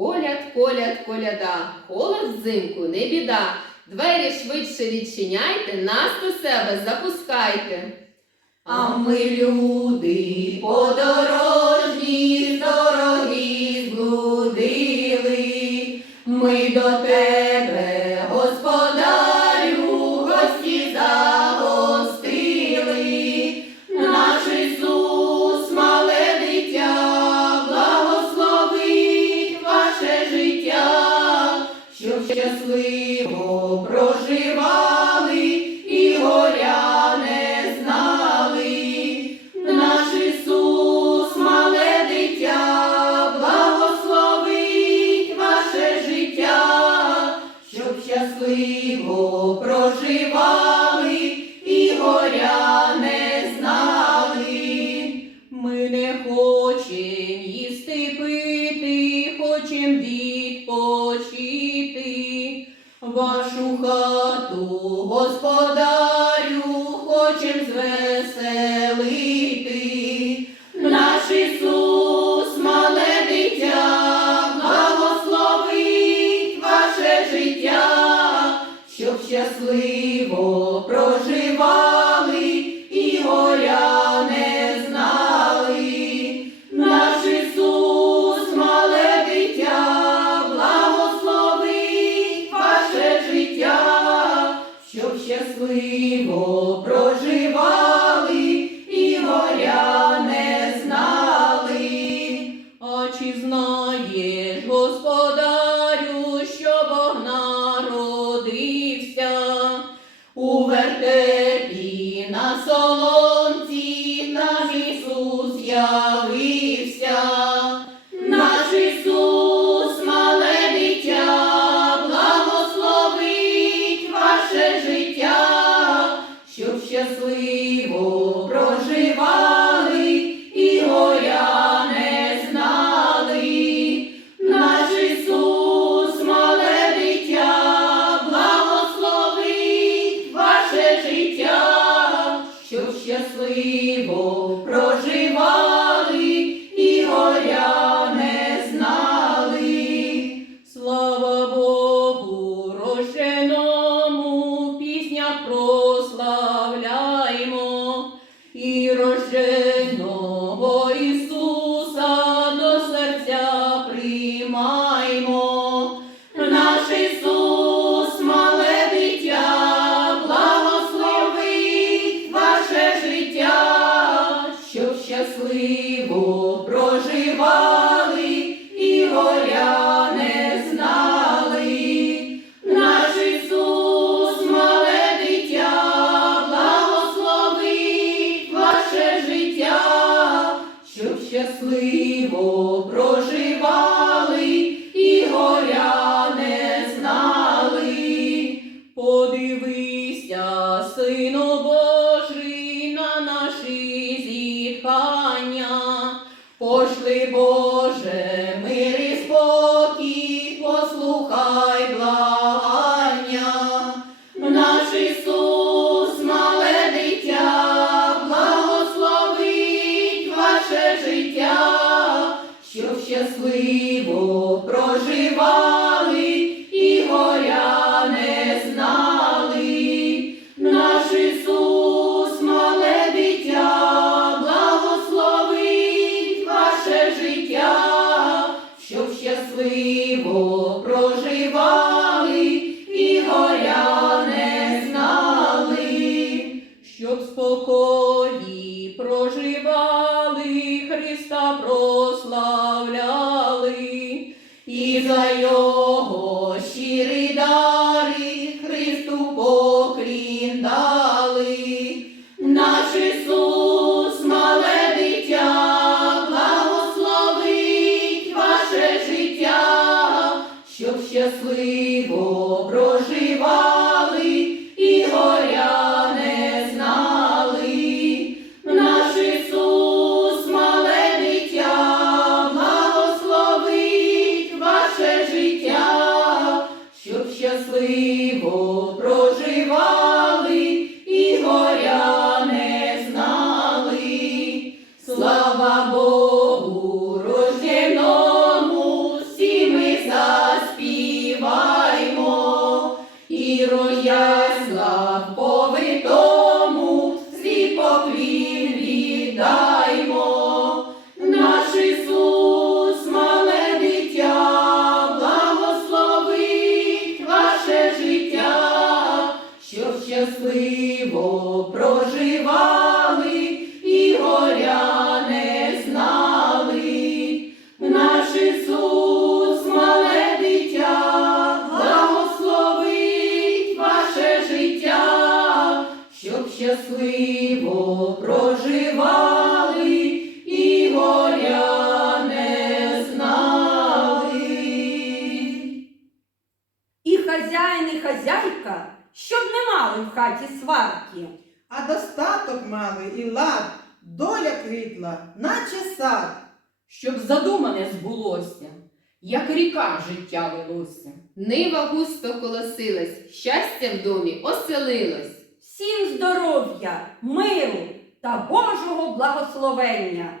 Коляд, коляд, коляда, холод взимку не біда. Двері швидше відчиняйте, нас до себе запускайте. А ми люди подорожні, дорогі згудили, ми до тебе. щоб щасливо проживати. Господарю хочем звеселити, наш Ісус, мале дитя, благословить ваше життя, щоб щасливо. na solo We. за його щирі дари Христу поклін дали. Наш Ісус, мале дитя, благословить ваше життя, щоб щасливо. щасливо проживали і горя не знали. І хазяїн, і хазяйка, щоб не мали в хаті сварки, а достаток мали і лад, доля квітла, наче сад, щоб задумане збулося. Як ріка життя велося. нива густо колосилась, щастя в домі оселилось. Всім здоров'я, миру та Божого благословення.